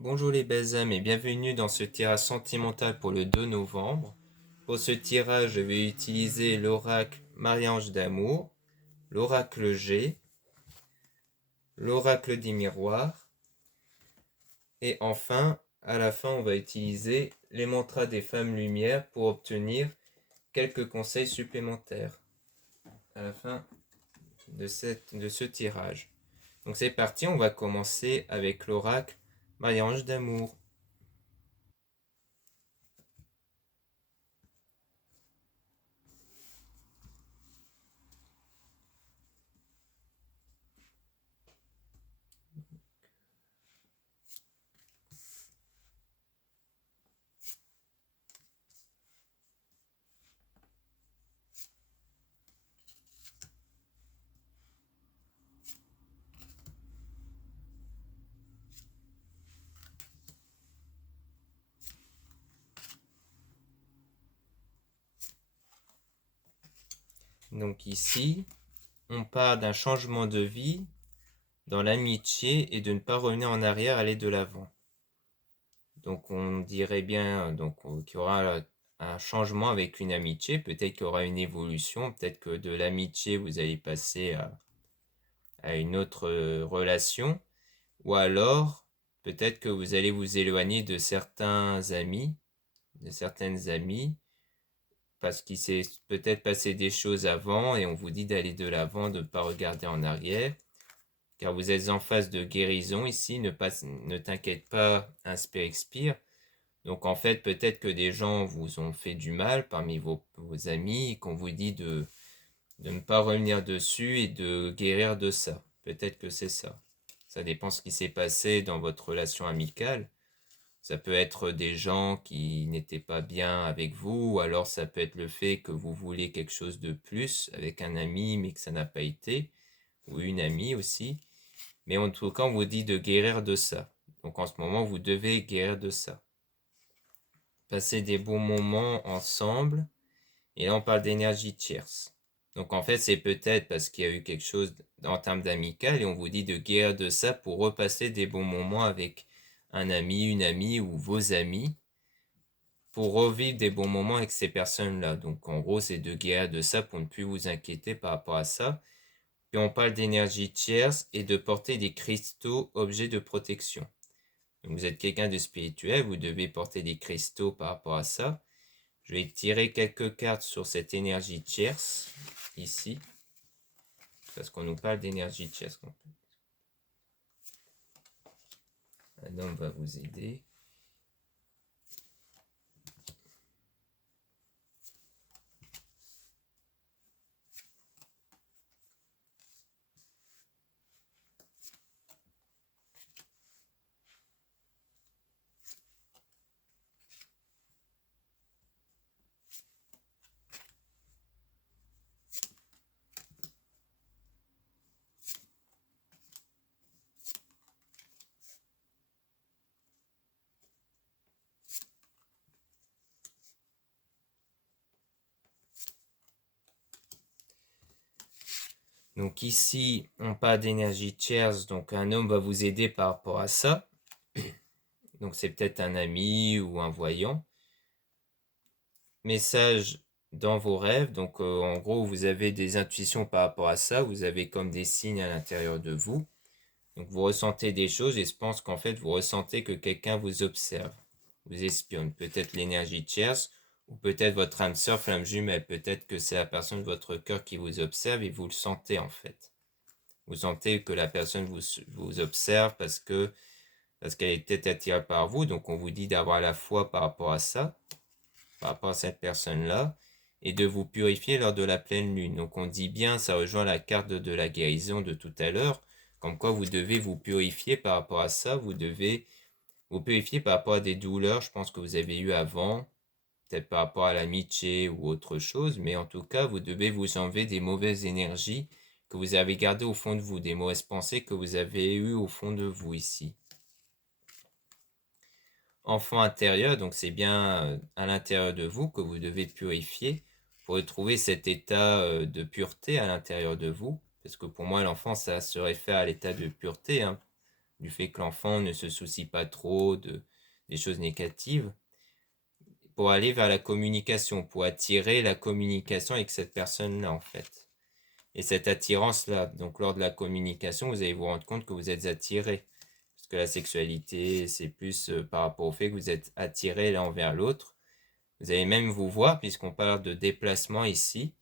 Bonjour les belles âmes et bienvenue dans ce tirage sentimental pour le 2 novembre. Pour ce tirage, je vais utiliser l'oracle Marie-Ange d'amour, l'oracle G, l'oracle des miroirs et enfin, à la fin, on va utiliser les mantras des femmes lumière pour obtenir quelques conseils supplémentaires à la fin de ce tirage. Donc c'est parti, on va commencer avec l'oracle Marie-Ange d'amour. Donc ici, on parle d'un changement de vie dans l'amitié et de ne pas revenir en arrière, aller de l'avant. Donc on dirait bien qu'il y aura un changement avec une amitié, peut-être qu'il y aura une évolution, peut-être que de l'amitié vous allez passer à une autre relation, ou alors peut-être que vous allez vous éloigner de certains amis, de certaines amies, parce qu'il s'est peut-être passé des choses avant et on vous dit d'aller de l'avant, de ne pas regarder en arrière. Car vous êtes en phase de guérison ici, ne t'inquiète pas, inspire, expire. Donc en fait, peut-être que des gens vous ont fait du mal parmi vos amis, qu'on vous dit de ne pas revenir dessus et de guérir de ça. Peut-être que c'est ça. Ça dépend ce qui s'est passé dans votre relation amicale. Ça peut être des gens qui n'étaient pas bien avec vous, ou alors ça peut être le fait que vous voulez quelque chose de plus avec un ami, mais que ça n'a pas été, ou une amie aussi. Mais en tout cas, on vous dit de guérir de ça. Donc en ce moment, vous devez guérir de ça. Passer des bons moments ensemble. Et là, on parle d'énergie tierce. Donc en fait, c'est peut-être parce qu'il y a eu quelque chose en termes d'amical et on vous dit de guérir de ça pour repasser des bons moments avec un ami, une amie ou vos amis pour revivre des bons moments avec ces personnes-là. Donc en gros, c'est de guérir de ça pour ne plus vous inquiéter par rapport à ça. Puis on parle d'énergie tierce et de porter des cristaux objets de protection. Donc vous êtes quelqu'un de spirituel, vous devez porter des cristaux par rapport à ça. Je vais tirer quelques cartes sur cette énergie tierce, ici, parce qu'on nous parle d'énergie tierce. Un homme va vous aider. Donc ici, on parle d'énergie tierce, donc un homme va vous aider par rapport à ça. Donc c'est peut-être un ami ou un voyant. Message dans vos rêves, donc en gros, vous avez des intuitions par rapport à ça, vous avez comme des signes à l'intérieur de vous. Donc vous ressentez des choses et je pense qu'en fait, vous ressentez que quelqu'un vous observe, vous espionne. Peut-être l'énergie tierce ou peut-être votre âme sœur, flamme jumelle. Peut-être que c'est la personne de votre cœur qui vous observe et vous le sentez en fait. Vous sentez que la personne vous observe parce qu'elle est peut-être attirée par vous. Donc on vous dit d'avoir la foi par rapport à ça, par rapport à cette personne-là, et de vous purifier lors de la pleine lune. Donc on dit bien, ça rejoint la carte de la guérison de tout à l'heure, comme quoi vous devez vous purifier par rapport à ça, vous devez vous purifier par rapport à des douleurs, je pense que vous avez eu avant, peut-être par rapport à l'amitié ou autre chose, mais en tout cas, vous devez vous enlever des mauvaises énergies que vous avez gardées au fond de vous, des mauvaises pensées que vous avez eues au fond de vous ici. Enfant intérieur, donc c'est bien à l'intérieur de vous que vous devez purifier pour retrouver cet état de pureté à l'intérieur de vous. Parce que pour moi, l'enfant, ça se réfère à l'état de pureté, hein. du fait que l'enfant ne se soucie pas trop des choses négatives, pour aller vers la communication, pour attirer la communication avec cette personne-là, en fait. Et cette attirance-là, donc lors de la communication, vous allez vous rendre compte que vous êtes attiré. Parce que la sexualité, c'est plus par rapport au fait que vous êtes attiré l'un envers l'autre. Vous allez même vous voir, puisqu'on parle de déplacement ici,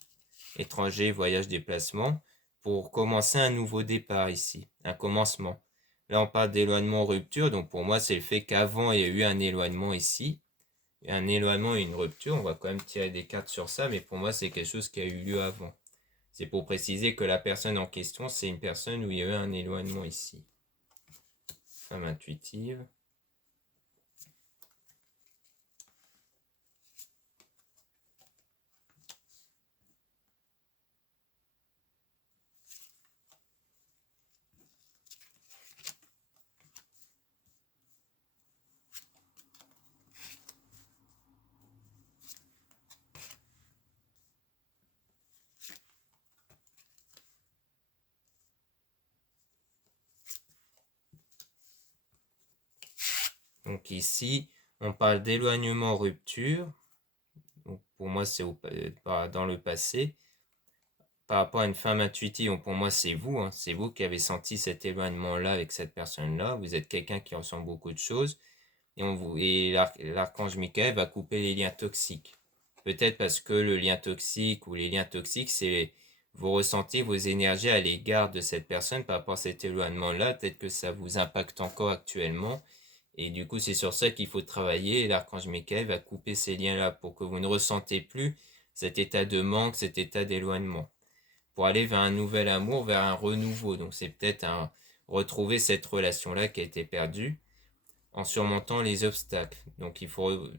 étranger, voyage, déplacement, pour commencer un nouveau départ ici, un commencement. Là, on parle d'éloignement, rupture, donc pour moi, c'est le fait qu'avant, il y a eu un éloignement ici, un éloignement et une rupture. On va quand même tirer des cartes sur ça, mais pour moi, c'est quelque chose qui a eu lieu avant. C'est pour préciser que la personne en question, c'est une personne où il y a eu un éloignement ici. Femme intuitive. Donc ici, on parle d'éloignement, rupture. Donc pour moi, c'est dans le passé. Par rapport à une femme intuitive, donc pour moi, c'est vous. Hein. C'est vous qui avez senti cet éloignement-là avec cette personne-là. Vous êtes quelqu'un qui ressent beaucoup de choses. Et l'archange Michael va couper les liens toxiques. Peut-être parce que le lien toxique ou les liens toxiques, c'est vous ressentez vos énergies à l'égard de cette personne par rapport à cet éloignement-là. Peut-être que ça vous impacte encore actuellement. Et du coup, c'est sur ça qu'il faut travailler. Et l'archange Michael va couper ces liens-là pour que vous ne ressentez plus cet état de manque, cet état d'éloignement. Pour aller vers un nouvel amour, vers un renouveau. Donc c'est peut-être retrouver cette relation-là qui a été perdue en surmontant les obstacles. Donc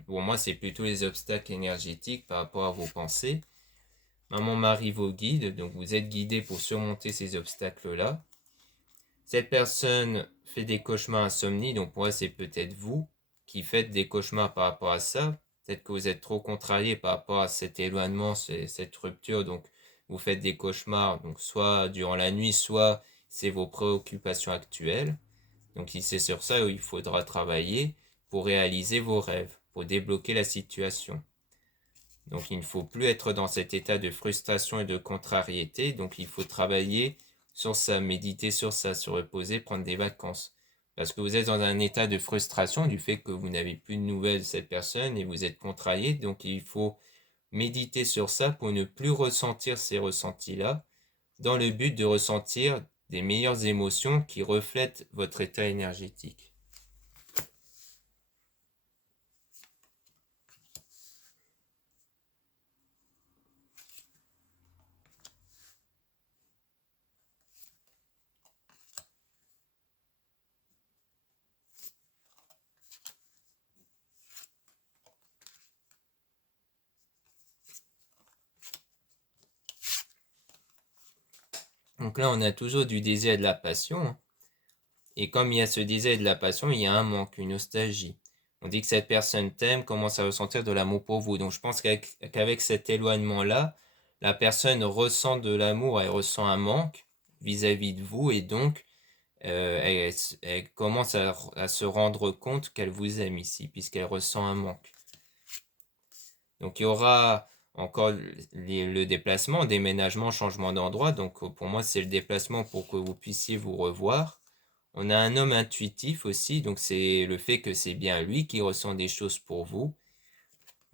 pour moi, c'est plutôt les obstacles énergétiques par rapport à vos pensées. Maman Marie vos guides, donc vous êtes guidé pour surmonter ces obstacles-là. Cette personne fait des cauchemars insomnie, donc pour moi, c'est peut-être vous qui faites des cauchemars par rapport à ça. Peut-être que vous êtes trop contrarié par rapport à cet éloignement, cette rupture, donc vous faites des cauchemars, donc soit durant la nuit, soit c'est vos préoccupations actuelles. Donc c'est sur ça où il faudra travailler pour réaliser vos rêves, pour débloquer la situation. Donc il ne faut plus être dans cet état de frustration et de contrariété, donc il faut travailler sur ça, méditer sur ça, se reposer, prendre des vacances. Parce que vous êtes dans un état de frustration du fait que vous n'avez plus de nouvelles de cette personne et vous êtes contrarié, donc il faut méditer sur ça pour ne plus ressentir ces ressentis-là, dans le but de ressentir des meilleures émotions qui reflètent votre état énergétique. Donc là, on a toujours du désir et de la passion. Hein. Et comme il y a ce désir et de la passion, il y a un manque, une nostalgie. On dit que cette personne t'aime, commence à ressentir de l'amour pour vous. Donc je pense qu'avec cet éloignement-là, la personne ressent de l'amour, elle ressent un manque vis-à-vis de vous et donc elle commence à se rendre compte qu'elle vous aime ici, puisqu'elle ressent un manque. Donc il y aura encore le déplacement, déménagement, changement d'endroit. Donc pour moi, c'est le déplacement pour que vous puissiez vous revoir. On a un homme intuitif aussi, donc c'est le fait que c'est bien lui qui ressent des choses pour vous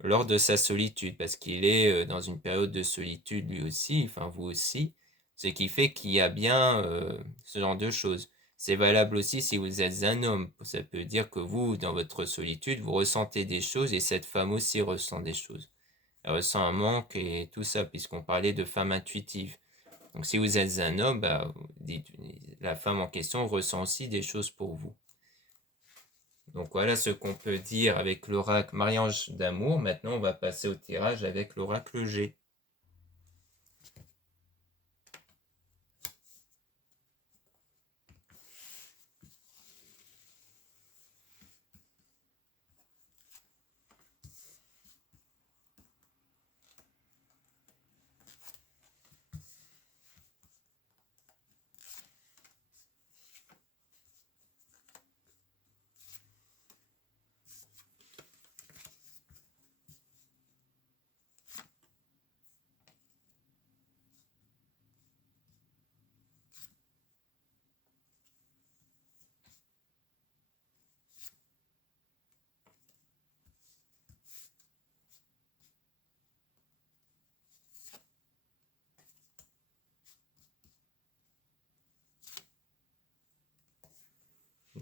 lors de sa solitude, parce qu'il est dans une période de solitude lui aussi, enfin vous aussi, ce qui fait qu'il y a bien ce genre de choses. C'est valable aussi si vous êtes un homme, ça peut dire que vous, dans votre solitude, vous ressentez des choses et cette femme aussi ressent des choses. Elle ressent un manque et tout ça, puisqu'on parlait de femme intuitive. Donc si vous êtes un homme, bah, la femme en question ressent aussi des choses pour vous. Donc voilà ce qu'on peut dire avec l'oracle Marie-Ange d'amour. Maintenant, on va passer au tirage avec l'oracle G.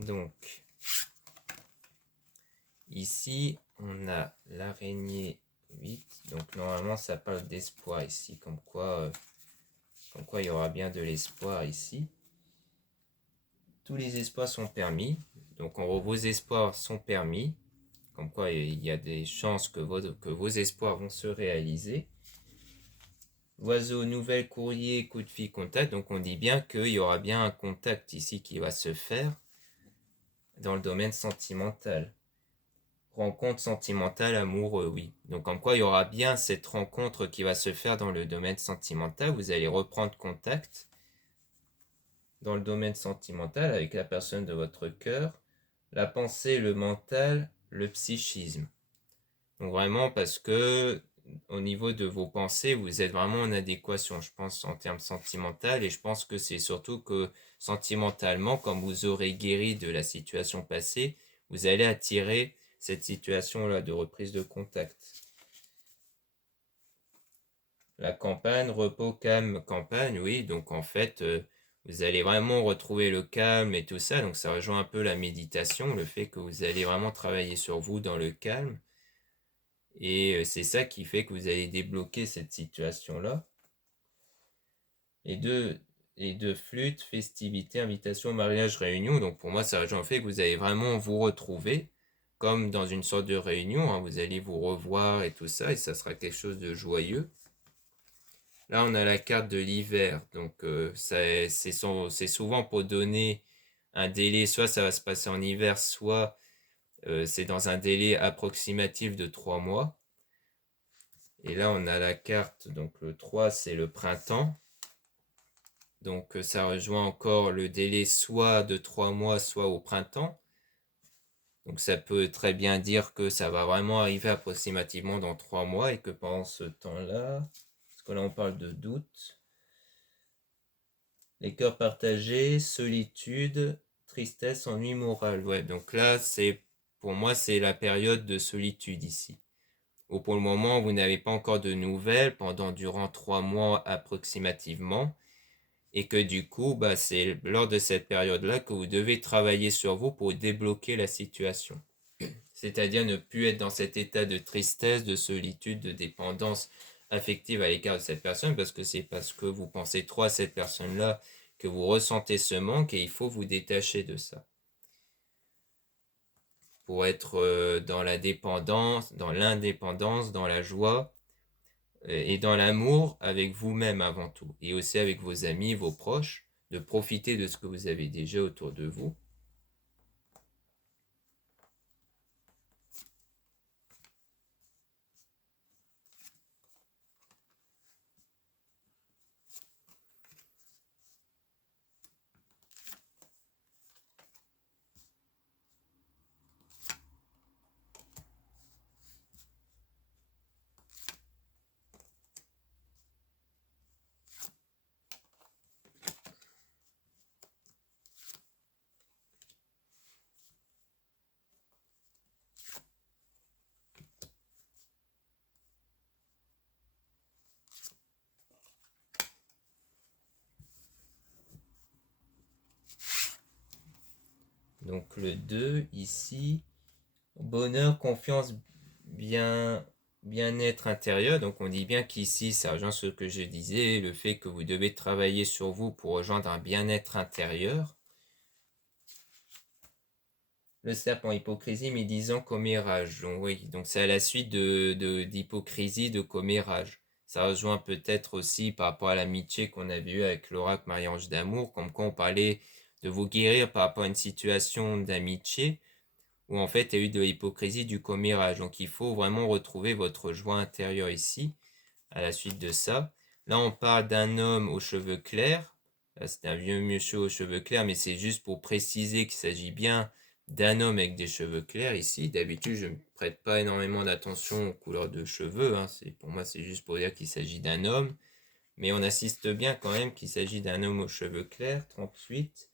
Donc, ici, on a l'araignée 8. Donc, normalement, ça parle d'espoir ici. Comme quoi, il y aura bien de l'espoir ici. Tous les espoirs sont permis. Donc, en gros, vos espoirs sont permis. Comme quoi, il y a des chances que vos espoirs vont se réaliser. Oiseau, nouvelle, courrier, coup de fil, contact. Donc, on dit bien qu'il y aura bien un contact ici qui va se faire dans le domaine sentimental. Rencontre sentimentale, amoureux, oui. Donc, comme quoi, il y aura bien cette rencontre qui va se faire dans le domaine sentimental. Vous allez reprendre contact dans le domaine sentimental avec la personne de votre cœur, la pensée, le mental, le psychisme. Donc vraiment parce que au niveau de vos pensées, vous êtes vraiment en adéquation, je pense, en termes sentimentaux, et je pense que c'est surtout que sentimentalement, comme vous aurez guéri de la situation passée, vous allez attirer cette situation-là de reprise de contact. La campagne, repos, calme, campagne, oui, donc en fait, vous allez vraiment retrouver le calme et tout ça, donc ça rejoint un peu la méditation, le fait que vous allez vraiment travailler sur vous dans le calme. Et c'est ça qui fait que vous allez débloquer cette situation-là. Et deux flûtes, festivités, invitations, mariage, réunion. Donc pour moi, ça rejoint le fait que vous allez vraiment vous retrouver comme dans une sorte de réunion. Hein. Vous allez vous revoir et tout ça, et ça sera quelque chose de joyeux. Là, on a la carte de l'hiver. Donc c'est souvent pour donner un délai. Soit ça va se passer en hiver, soit c'est dans un délai approximatif de 3 mois. Et là, on a la carte, donc le 3, c'est le printemps. Donc ça rejoint encore le délai soit de 3 mois, soit au printemps. Donc ça peut très bien dire que ça va vraiment arriver approximativement dans 3 mois et que pendant ce temps-là, parce que là on parle de doute, les cœurs partagés, solitude, tristesse, ennui moral. Ouais, donc là, pour moi, c'est la période de solitude ici. Ou pour le moment, vous n'avez pas encore de nouvelles durant 3 mois approximativement, et que du coup, c'est lors de cette période-là que vous devez travailler sur vous pour débloquer la situation. C'est-à-dire ne plus être dans cet état de tristesse, de solitude, de dépendance affective à l'égard de cette personne, parce que c'est parce que vous pensez trop à cette personne-là que vous ressentez ce manque, et il faut vous détacher de ça. Pour être dans la dépendance, dans l'indépendance, dans la joie, et dans l'amour avec vous-même avant tout, et aussi avec vos amis, vos proches, de profiter de ce que vous avez déjà autour de vous. Donc le 2 ici, bonheur, confiance, bien-être intérieur. Donc on dit bien qu'ici, ça rejoint ce que je disais, le fait que vous devez travailler sur vous pour rejoindre un bien-être intérieur. Le serpent, hypocrisie, médisant, commérage. Donc oui, donc c'est à la suite d'hypocrisie, de commérage. Ça rejoint peut-être aussi par rapport à l'amitié qu'on avait eue avec l'oracle Marie-Ange d'Amour, comme quand on parlait de vous guérir par rapport à une situation d'amitié, où en fait il y a eu de l'hypocrisie, du commérage. Donc il faut vraiment retrouver votre joie intérieure ici, à la suite de ça. Là on parle d'un homme aux cheveux clairs. C'est un vieux monsieur aux cheveux clairs, mais c'est juste pour préciser qu'il s'agit bien d'un homme avec des cheveux clairs ici. D'habitude, je ne prête pas énormément d'attention aux couleurs de cheveux. Hein. Pour moi, c'est juste pour dire qu'il s'agit d'un homme. Mais on assiste bien quand même qu'il s'agit d'un homme aux cheveux clairs. 38.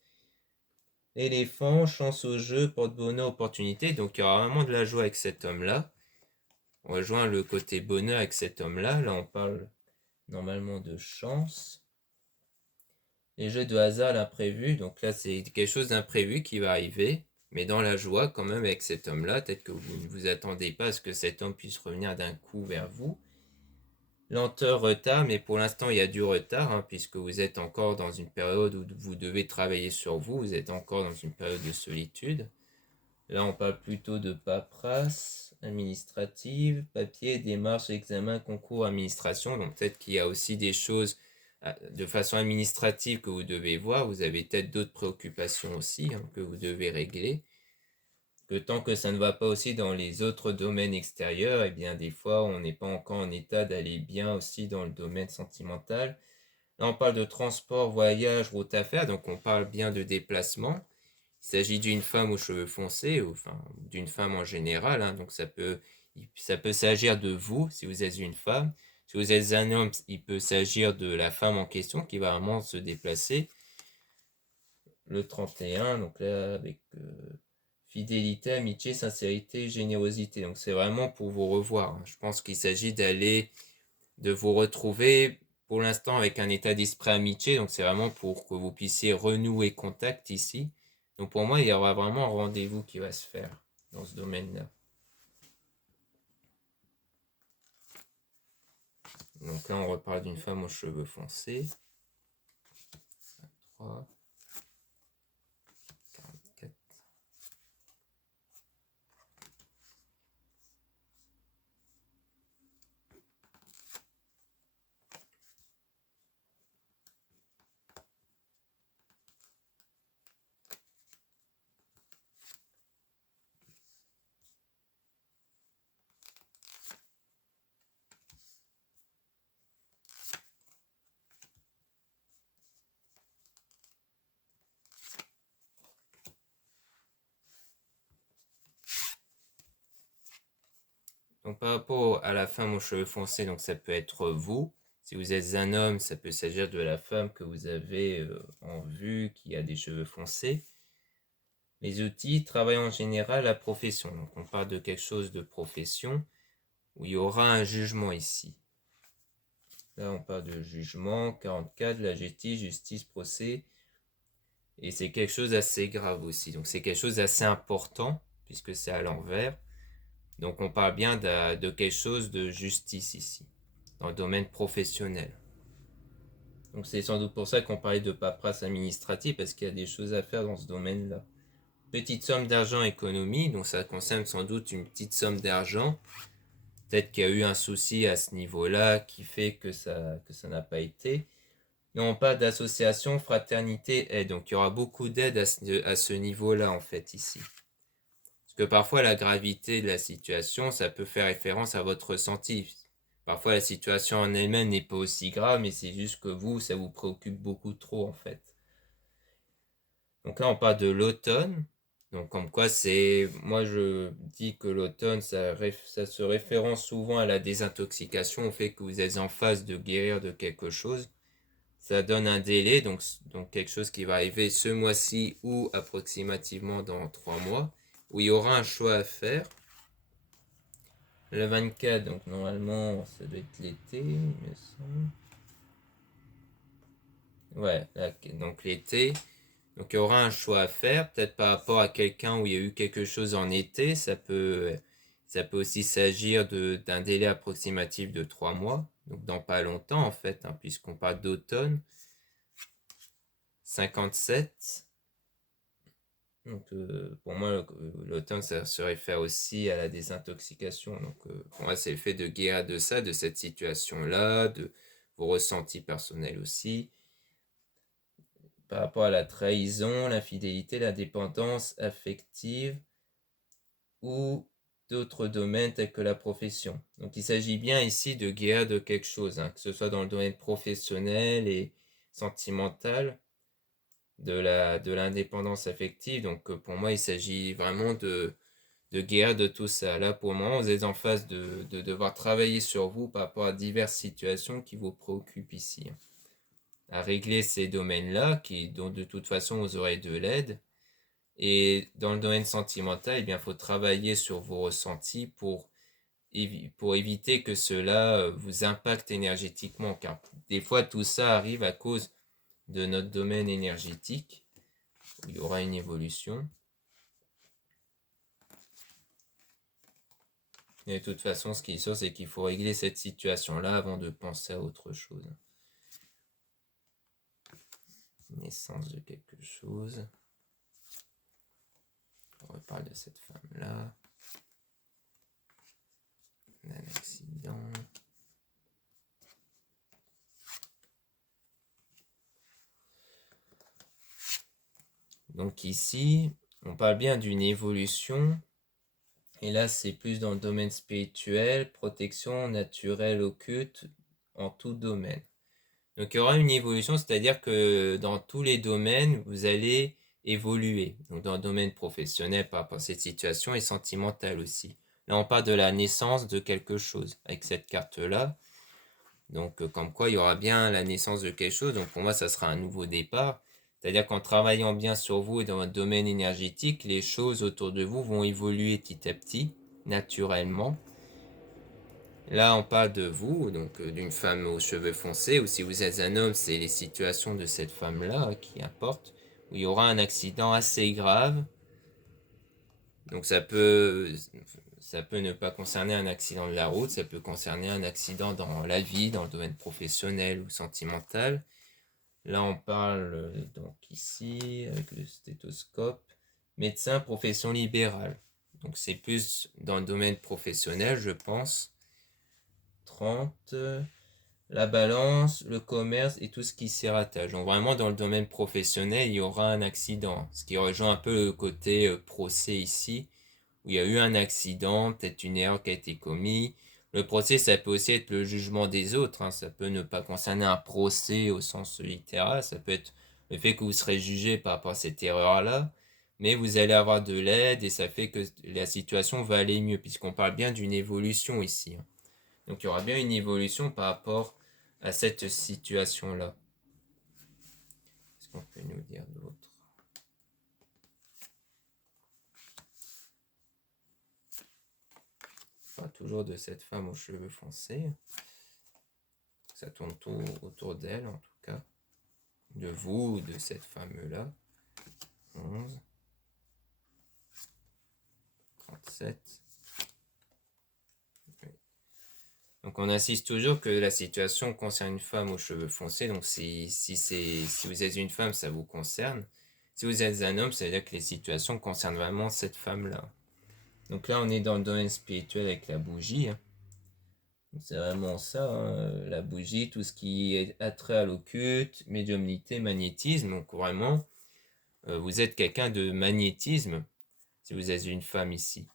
Éléphant, chance au jeu, porte-bonheur, opportunité. Donc il y aura vraiment de la joie avec cet homme-là. On rejoint le côté bonheur avec cet homme-là. Là, on parle normalement de chance. les jeux de hasard, l'imprévu. Donc là, c'est quelque chose d'imprévu qui va arriver, mais dans la joie quand même avec cet homme-là. Peut-être que vous ne vous attendez pas à ce que cet homme puisse revenir d'un coup vers vous. Lenteur, retard, mais pour l'instant il y a du retard, hein, puisque vous êtes encore dans une période où vous devez travailler sur vous, vous êtes encore dans une période de solitude. Là on parle plutôt de paperasse administrative, papier, démarche, examen, concours, administration. Donc peut-être qu'il y a aussi des choses de façon administrative que vous devez voir. Vous avez peut-être d'autres préoccupations aussi, hein, que vous devez régler. Que tant que ça ne va pas aussi dans les autres domaines extérieurs, eh bien des fois on n'est pas encore en état d'aller bien aussi dans le domaine sentimental. Là on parle de transport, voyage, route à faire, donc on parle bien de déplacement. Il s'agit d'une femme aux cheveux foncés, ou enfin d'une femme en général, hein, donc ça peut s'agir de vous si vous êtes une femme. Si vous êtes un homme, il peut s'agir de la femme en question qui va vraiment se déplacer. Le 31, donc là avec fidélité, amitié, sincérité, générosité. Donc c'est vraiment pour vous revoir, hein. Je pense qu'il s'agit de vous retrouver pour l'instant avec un état d'esprit amitié. Donc c'est vraiment pour que vous puissiez renouer contact ici. Donc pour moi, il y aura vraiment un rendez-vous qui va se faire dans ce domaine-là. Donc là, on reparle d'une femme aux cheveux foncés. 3, 44. Donc par rapport à la femme aux cheveux foncés, donc ça peut être vous. Si vous êtes un homme, ça peut s'agir de la femme que vous avez en vue, qui a des cheveux foncés. Les outils, travail en général, la profession. Donc on parle de quelque chose de profession, où il y aura un jugement ici. Là on parle de jugement, 44, la justice, procès. Et c'est quelque chose d'assez grave aussi. Donc c'est quelque chose d'assez important, puisque c'est à l'envers. Donc on parle bien de quelque chose de justice ici, dans le domaine professionnel. Donc c'est sans doute pour ça qu'on parlait de paperasse administrative, parce qu'il y a des choses à faire dans ce domaine-là. Petite somme d'argent économie, donc ça concerne sans doute une petite somme d'argent. Peut-être qu'il y a eu un souci à ce niveau-là qui fait que ça n'a pas été. Non, pas d'association, fraternité, aide. Donc il y aura beaucoup d'aide à ce niveau-là en fait ici. Parce que parfois la gravité de la situation, ça peut faire référence à votre ressenti. Parfois la situation en elle-même n'est pas aussi grave, mais c'est juste que vous, ça vous préoccupe beaucoup trop en fait. Donc là on parle de l'automne. Donc comme quoi moi je dis que l'automne ça se référence souvent à la désintoxication, au fait que vous êtes en phase de guérir de quelque chose. Ça donne un délai, donc quelque chose qui va arriver ce mois-ci ou approximativement dans 3 mois, où il y aura un choix à faire. Le 24, donc normalement ça doit être l'été, mais ça... Ouais, là, donc l'été. Donc il y aura un choix à faire, peut-être par rapport à quelqu'un où il y a eu quelque chose en été, ça peut aussi s'agir d'un délai approximatif de 3 mois, donc dans pas longtemps en fait, hein, puisqu'on parle d'automne. 57. Donc pour moi, l'automne, ça se réfère aussi à la désintoxication. Donc pour moi, c'est le fait de guérir de ça, de cette situation-là, de vos ressentis personnels aussi. Par rapport à la trahison, l'infidélité, la dépendance affective ou d'autres domaines tels que la profession. Donc il s'agit bien ici de guérir de quelque chose, hein, que ce soit dans le domaine professionnel et sentimental, de l'indépendance affective. Donc pour moi, il s'agit vraiment de guérir de tout ça. Là, pour moi, vous êtes en phase de devoir travailler sur vous par rapport à diverses situations qui vous préoccupent ici, hein. À régler ces domaines-là, dont de toute façon vous aurez de l'aide. Et dans le domaine sentimental, eh bien, il faut travailler sur vos ressentis pour éviter que cela vous impacte énergétiquement. Car des fois, tout ça arrive à cause de notre domaine énergétique, où il y aura une évolution. Et de toute façon, ce qui est sûr, c'est qu'il faut régler cette situation-là avant de penser à autre chose. Naissance de quelque chose. On reparle de cette femme-là. Un accident. Donc ici, on parle bien d'une évolution. Et là, c'est plus dans le domaine spirituel, protection naturelle, occulte, en tout domaine. Donc il y aura une évolution, c'est-à-dire que dans tous les domaines, vous allez évoluer. Donc dans le domaine professionnel par rapport à cette situation et sentimental aussi. Là, on parle de la naissance de quelque chose avec cette carte-là. Donc comme quoi, il y aura bien la naissance de quelque chose. Donc pour moi, ça sera un nouveau départ. C'est-à-dire qu'en travaillant bien sur vous et dans votre domaine énergétique, les choses autour de vous vont évoluer petit à petit, naturellement. Là, on parle de vous, donc d'une femme aux cheveux foncés, ou si vous êtes un homme, c'est les situations de cette femme-là qui importent, où il y aura un accident assez grave. Donc ça peut ne pas concerner un accident de la route, ça peut concerner un accident dans la vie, dans le domaine professionnel ou sentimental. Là, on parle donc ici, avec le stéthoscope, médecin, profession libérale. Donc c'est plus dans le domaine professionnel, je pense. 30, la balance, le commerce et tout ce qui s'y rattache. Donc vraiment dans le domaine professionnel, il y aura un accident. Ce qui rejoint un peu le côté procès ici, où il y a eu un accident, peut-être une erreur qui a été commise. Le procès, ça peut aussi être le jugement des autres, hein. Ça peut ne pas concerner un procès au sens littéral. Ça peut être le fait que vous serez jugé par rapport à cette erreur-là. Mais vous allez avoir de l'aide et ça fait que la situation va aller mieux, puisqu'on parle bien d'une évolution ici, hein. Donc il y aura bien une évolution par rapport à cette situation-là. Qu'est-ce qu'on peut nous dire d'autre? Enfin, toujours de cette femme aux cheveux foncés. Ça tourne tout autour d'elle, en tout cas. De vous, de cette femme-là. 11. 37. Donc on insiste toujours que la situation concerne une femme aux cheveux foncés. Donc si vous êtes une femme, ça vous concerne. Si vous êtes un homme, ça veut dire que les situations concernent vraiment cette femme-là. Donc là, on est dans le domaine spirituel avec la bougie, hein. C'est vraiment ça, hein, la bougie, tout ce qui est attrait à l'occulte, médiumnité, magnétisme. Donc vraiment, vous êtes quelqu'un de magnétisme si vous êtes une femme ici.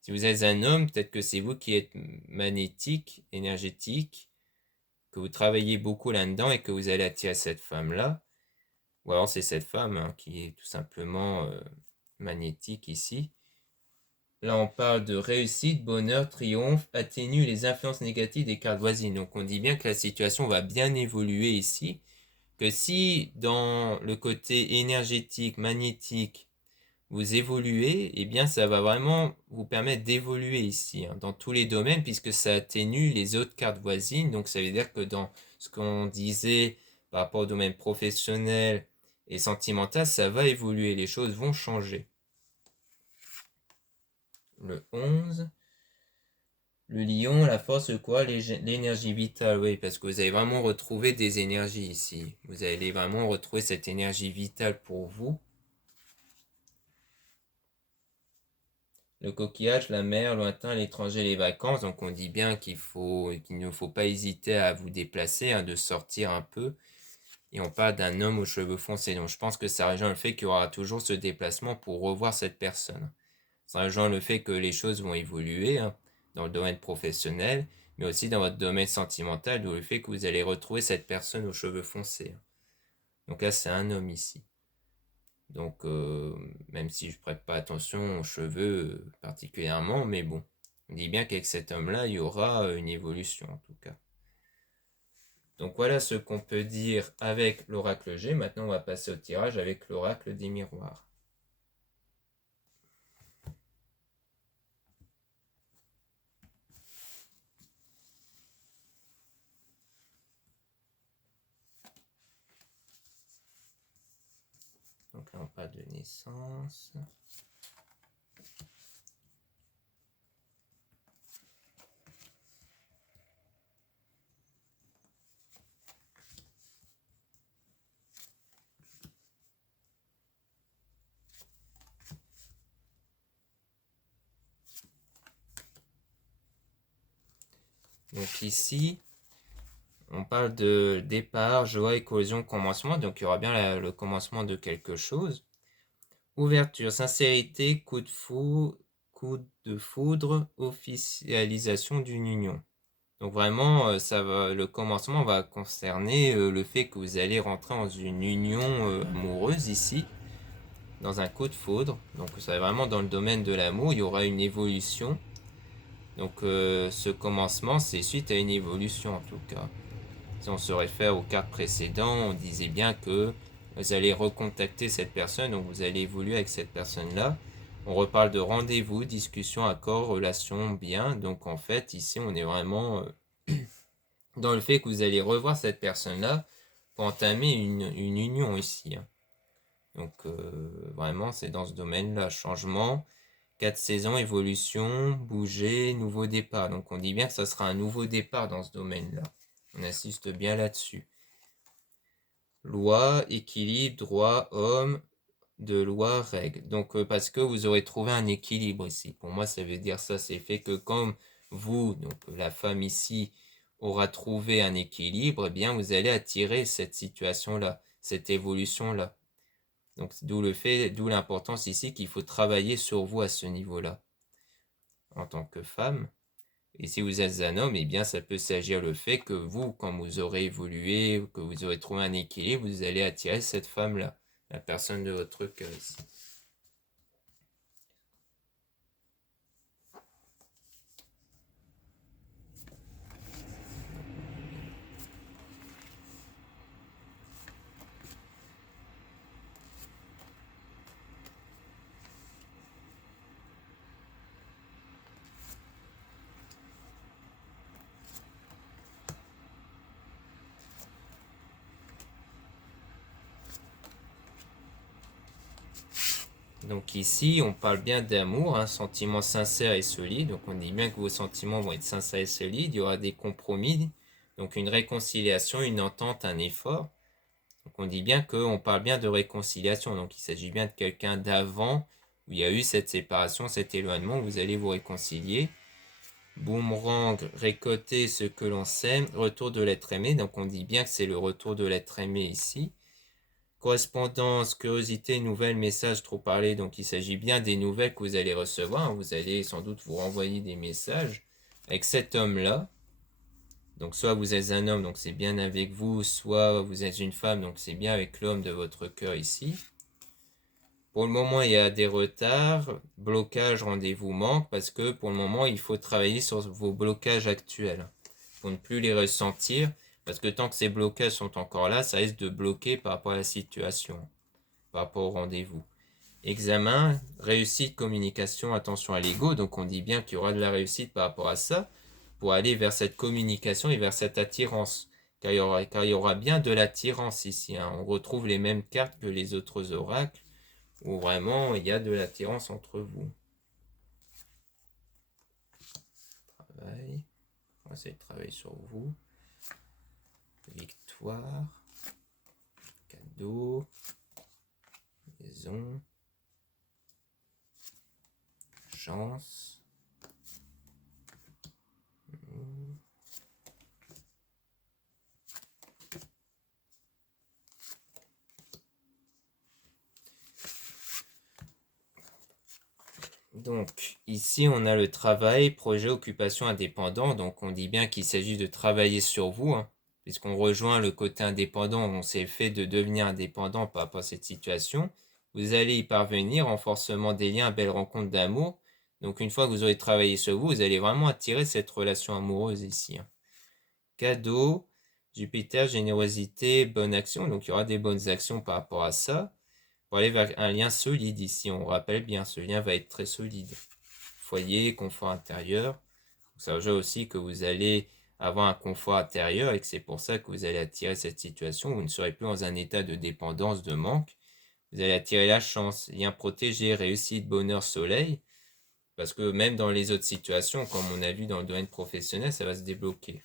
Si vous êtes un homme, peut-être que c'est vous qui êtes magnétique, énergétique, que vous travaillez beaucoup là-dedans et que vous allez attirer cette femme-là. Ou alors c'est cette femme, hein, qui est tout simplement magnétique ici. Là, on parle de réussite, bonheur, triomphe, atténue les influences négatives des cartes voisines. Donc, on dit bien que la situation va bien évoluer ici. Que si, dans le côté énergétique, magnétique, vous évoluez, eh bien, ça va vraiment vous permettre d'évoluer ici, hein, dans tous les domaines, puisque ça atténue les autres cartes voisines. Donc, ça veut dire que dans ce qu'on disait par rapport au domaine professionnel et sentimental, ça va évoluer. Les choses vont changer. Le 11. Le lion, la force, le courage, l'énergie vitale, oui, parce que vous allez vraiment retrouver des énergies ici. Vous allez vraiment retrouver cette énergie vitale pour vous. Le coquillage, la mer, lointain, l'étranger, les vacances. Donc on dit bien qu'il ne faut pas hésiter à vous déplacer, hein, de sortir un peu. Et on parle d'un homme aux cheveux foncés. Donc je pense que ça rejoint le fait qu'il y aura toujours ce déplacement pour revoir cette personne. Ça rejoint le fait que les choses vont évoluer, hein, dans le domaine professionnel, mais aussi dans votre domaine sentimental, d'où le fait que vous allez retrouver cette personne aux cheveux foncés. Donc là, c'est un homme ici. Donc, même si je ne prête pas attention aux cheveux particulièrement, mais bon, on dit bien qu'avec cet homme-là, il y aura une évolution en tout cas. Donc voilà ce qu'on peut dire avec l'oracle G. Maintenant, on va passer au tirage avec l'oracle des miroirs. Donc là, on parle de naissance. Donc ici, on parle de départ, joie, éclosion, commencement. Donc il y aura bien le commencement de quelque chose. Ouverture, sincérité, coup de foudre, officialisation d'une union. Donc vraiment, le commencement va concerner le fait que vous allez rentrer dans une union amoureuse ici, dans un coup de foudre. Donc ça va vraiment dans le domaine de l'amour, il y aura une évolution. Donc ce commencement, c'est suite à une évolution en tout cas. Si on se réfère aux cartes précédentes, on disait bien que vous allez recontacter cette personne, donc vous allez évoluer avec cette personne-là. On reparle de rendez-vous, discussion, accord, relation, bien. Donc en fait, ici, on est vraiment dans le fait que vous allez revoir cette personne-là pour entamer une union ici. Donc vraiment, c'est dans ce domaine-là. Changement, 4 saisons, évolution, bouger, nouveau départ. Donc on dit bien que ça sera un nouveau départ dans ce domaine-là. On insiste bien là-dessus. Loi, équilibre, droit, homme, de loi, règle. Donc parce que vous aurez trouvé un équilibre ici. Pour moi, ça veut dire ça. C'est fait que comme vous, donc la femme ici, aura trouvé un équilibre, eh bien vous allez attirer cette situation-là, cette évolution-là. Donc d'où l'importance ici qu'il faut travailler sur vous à ce niveau-là, en tant que femme. Et si vous êtes un homme, eh bien ça peut s'agir le fait que vous, quand vous aurez évolué, que vous aurez trouvé un équilibre, vous allez attirer cette femme-là, la personne de votre cœur ici. Donc ici, on parle bien d'amour, un sentiment sincère et solide. Donc on dit bien que vos sentiments vont être sincères et solides. Il y aura des compromis, donc une réconciliation, une entente, un effort. Donc on dit bien qu'on parle bien de réconciliation. Donc il s'agit bien de quelqu'un d'avant où il y a eu cette séparation, cet éloignement, où vous allez vous réconcilier. Boomerang, récolter ce que l'on sème, retour de l'être aimé. Donc on dit bien que c'est le retour de l'être aimé ici. Correspondance, curiosité, nouvelles, messages, trop parlé. Donc il s'agit bien des nouvelles que vous allez recevoir. Vous allez sans doute vous renvoyer des messages avec cet homme-là. Donc soit vous êtes un homme, donc c'est bien avec vous, soit vous êtes une femme, donc c'est bien avec l'homme de votre cœur ici. Pour le moment, il y a des retards, blocages, rendez-vous manque, parce que pour le moment, il faut travailler sur vos blocages actuels pour ne plus les ressentir. Parce que tant que ces blocages sont encore là, ça risque de bloquer par rapport à la situation, par rapport au rendez-vous. Examen, réussite, communication, attention à l'ego. Donc on dit bien qu'il y aura de la réussite par rapport à ça, pour aller vers cette communication et vers cette attirance. Car il y aura bien de l'attirance ici. On retrouve les mêmes cartes que les autres oracles, où vraiment il y a de l'attirance entre vous. Travail. On va essayer de travailler sur vous. Victoire, cadeau, maison, chance. Donc ici on a le travail, projet, occupation, indépendant. Donc on dit bien qu'il s'agit de travailler sur vous, puisqu'on rejoint le côté indépendant, on s'est fait de devenir indépendant par rapport à cette situation. Vous allez y parvenir, renforcement des liens, belle rencontre d'amour. Donc une fois que vous aurez travaillé sur vous, vous allez vraiment attirer cette relation amoureuse ici. Cadeau, Jupiter, générosité, bonne action. Donc il y aura des bonnes actions par rapport à ça. Pour aller vers un lien solide ici, on rappelle bien, ce lien va être très solide. Foyer, confort intérieur. Ça veut dire aussi que vous allez avoir un confort intérieur et que c'est pour ça que vous allez attirer cette situation. Vous ne serez plus dans un état de dépendance, de manque. Vous allez attirer la chance, lien protégé, réussite, bonheur, soleil. Parce que même dans les autres situations, comme on a vu dans le domaine professionnel, ça va se débloquer.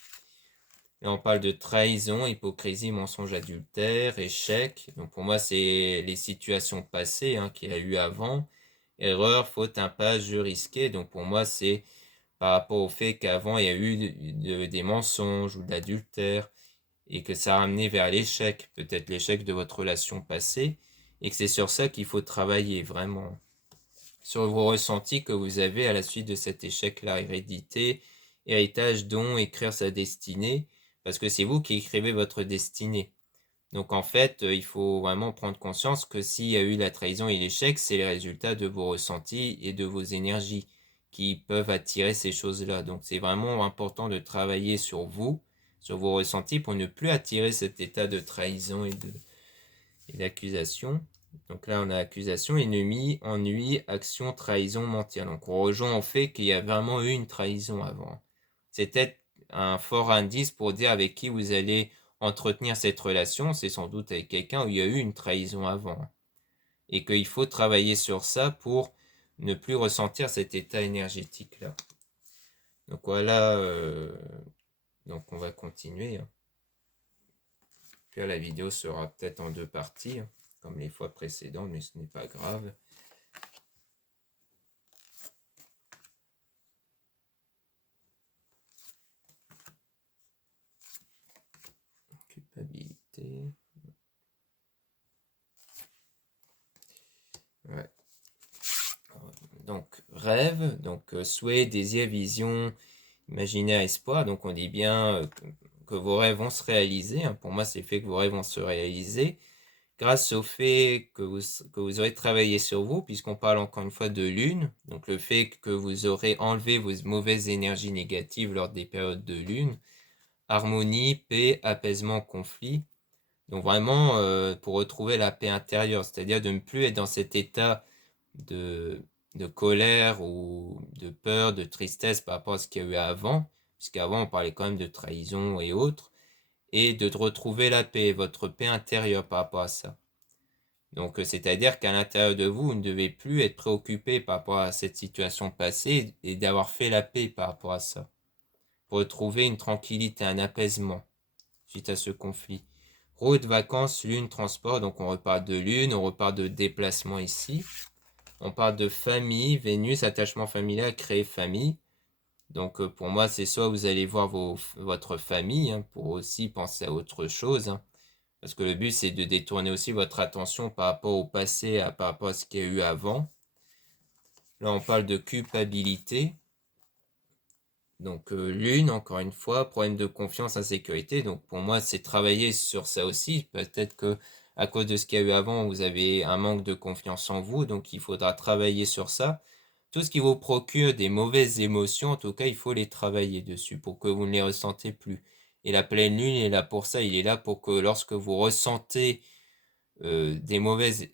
Là, on parle de trahison, hypocrisie, mensonge, adultère, échec. Donc pour moi, c'est les situations passées qu'il y a eu avant. Erreur, faute, impasse, jeu risqué. Donc pour moi, c'est par rapport au fait qu'avant, il y a eu des mensonges ou de l'adultère et que ça a amené vers l'échec, peut-être l'échec de votre relation passée, et que c'est sur ça qu'il faut travailler vraiment. Sur vos ressentis que vous avez à la suite de cet échec-là, hérédité, héritage, don, écrire sa destinée, parce que c'est vous qui écrivez votre destinée. Donc en fait, il faut vraiment prendre conscience que s'il y a eu la trahison et l'échec, c'est le résultat de vos ressentis et de vos énergies qui peuvent attirer ces choses-là. Donc c'est vraiment important de travailler sur vous, sur vos ressentis pour ne plus attirer cet état de trahison et d'accusation. Donc là, on a accusation, ennemi, ennui, action, trahison, mentir. Donc on rejoint au fait qu'il y a vraiment eu une trahison avant. C'est peut-être un fort indice pour dire avec qui vous allez entretenir cette relation. C'est sans doute avec quelqu'un où il y a eu une trahison avant. Et qu'il faut travailler sur ça pour ne plus ressentir cet état énergétique-là. Donc voilà, donc on va continuer. Puis là, la vidéo sera peut-être en 2 parties, comme les fois précédentes, mais ce n'est pas grave. Culpabilité. Ouais. Donc, rêve, donc souhait, désir, vision, imaginaire, espoir. Donc, on dit bien que vos rêves vont se réaliser. Pour moi, c'est le fait que vos rêves vont se réaliser grâce au fait que vous aurez travaillé sur vous, puisqu'on parle encore une fois de lune. Donc, le fait que vous aurez enlevé vos mauvaises énergies négatives lors des périodes de lune. Harmonie, paix, apaisement, conflit. Donc vraiment, pour retrouver la paix intérieure, c'est-à-dire de ne plus être dans cet état de, de colère ou de peur, de tristesse par rapport à ce qu'il y a eu avant, puisqu'avant on parlait quand même de trahison et autres, et de retrouver la paix, votre paix intérieure par rapport à ça. Donc c'est-à-dire qu'à l'intérieur de vous, vous ne devez plus être préoccupé par rapport à cette situation passée et d'avoir fait la paix par rapport à ça, pour retrouver une tranquillité, un apaisement suite à ce conflit. Route, vacances, lune, transport, donc on reparle de lune, on reparle de déplacement ici. On parle de famille, Vénus, attachement familial, créer famille. Donc pour moi, c'est soit vous allez voir votre famille, pour aussi penser à autre chose. Parce que le but, c'est de détourner aussi votre attention par rapport au passé, par rapport à ce qu'il y a eu avant. Là, on parle de culpabilité. Donc lune, encore une fois, problème de confiance, insécurité. Donc pour moi, c'est travailler sur ça aussi. Peut-être que à cause de ce qu'il y a eu avant, vous avez un manque de confiance en vous. Donc il faudra travailler sur ça. Tout ce qui vous procure des mauvaises émotions, en tout cas, il faut les travailler dessus pour que vous ne les ressentez plus. Et la pleine lune est là pour ça. Il est là pour que lorsque vous ressentez des mauvaises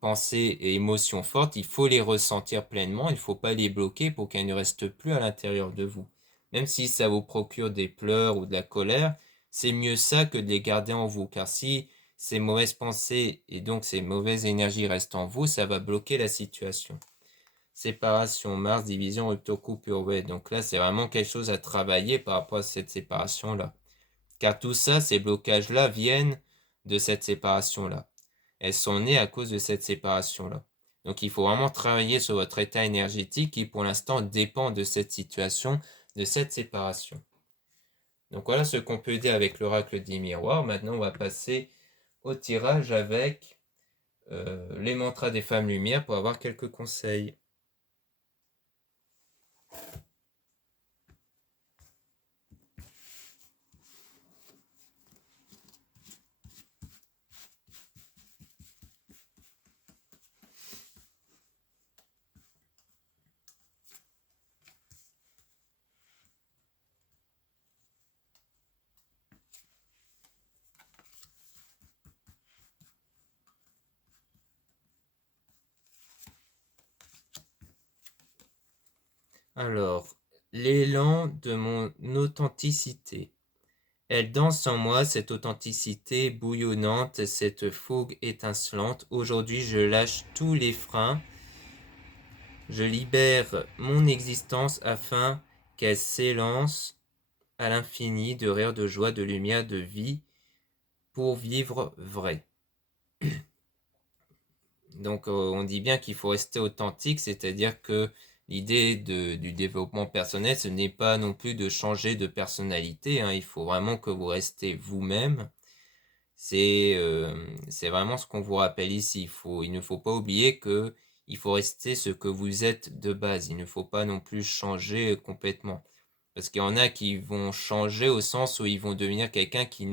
pensées et émotions fortes, il faut les ressentir pleinement. Il ne faut pas les bloquer pour qu'elles ne restent plus à l'intérieur de vous. Même si ça vous procure des pleurs ou de la colère, c'est mieux ça que de les garder en vous. Car si ces mauvaises pensées et donc ces mauvaises énergies restent en vous, ça va bloquer la situation. Séparation, Mars, division, rupture, coupure. Ouais, donc là, c'est vraiment quelque chose à travailler par rapport à cette séparation-là. Car tout ça, ces blocages-là viennent de cette séparation-là. Elles sont nées à cause de cette séparation-là. Donc il faut vraiment travailler sur votre état énergétique qui pour l'instant dépend de cette situation, de cette séparation. Donc voilà ce qu'on peut dire avec l'oracle des miroirs. Maintenant on va passer au tirage avec les mantras des femmes lumière pour avoir quelques conseils. Alors, l'élan de mon authenticité. Elle danse en moi, cette authenticité bouillonnante, cette fougue étincelante. Aujourd'hui, je lâche tous les freins. Je libère mon existence afin qu'elle s'élance à l'infini de rire, de joie, de lumière, de vie pour vivre vrai. Donc on dit bien qu'il faut rester authentique, c'est-à-dire que l'idée du développement personnel, ce n'est pas non plus de changer de personnalité, hein. Il faut vraiment que vous restez vous-même. C'est vraiment ce qu'on vous rappelle ici. Il ne faut pas oublier que il faut rester ce que vous êtes de base. Il ne faut pas non plus changer complètement. Parce qu'il y en a qui vont changer au sens où ils vont devenir quelqu'un qui